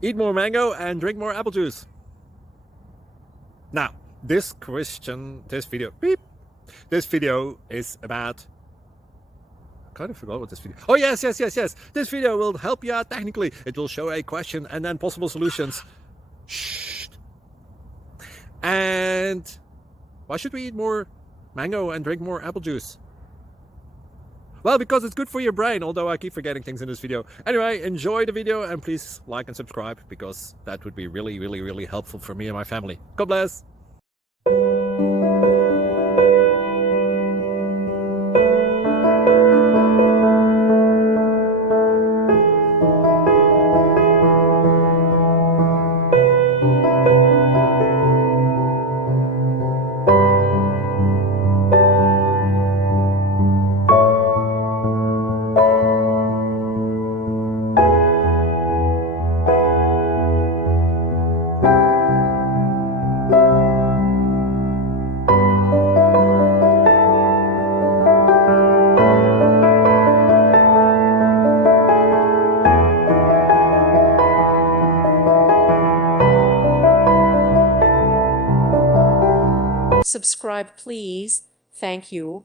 Eat more mango and drink more apple juice. Now, this video is about, I kind of forgot what this video. Oh, yes. This video will help you out technically. It will show a question and then possible solutions. Shh. And why should we eat more mango and drink more apple juice? Well, because it's good for your brain, although I keep forgetting things in this video. Anyway, enjoy the video and please like and subscribe, because that would be really helpful for me and my family. God bless! Subscribe, please. Thank you.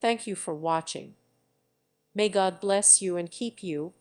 Thank you for watching. May God bless you and keep you.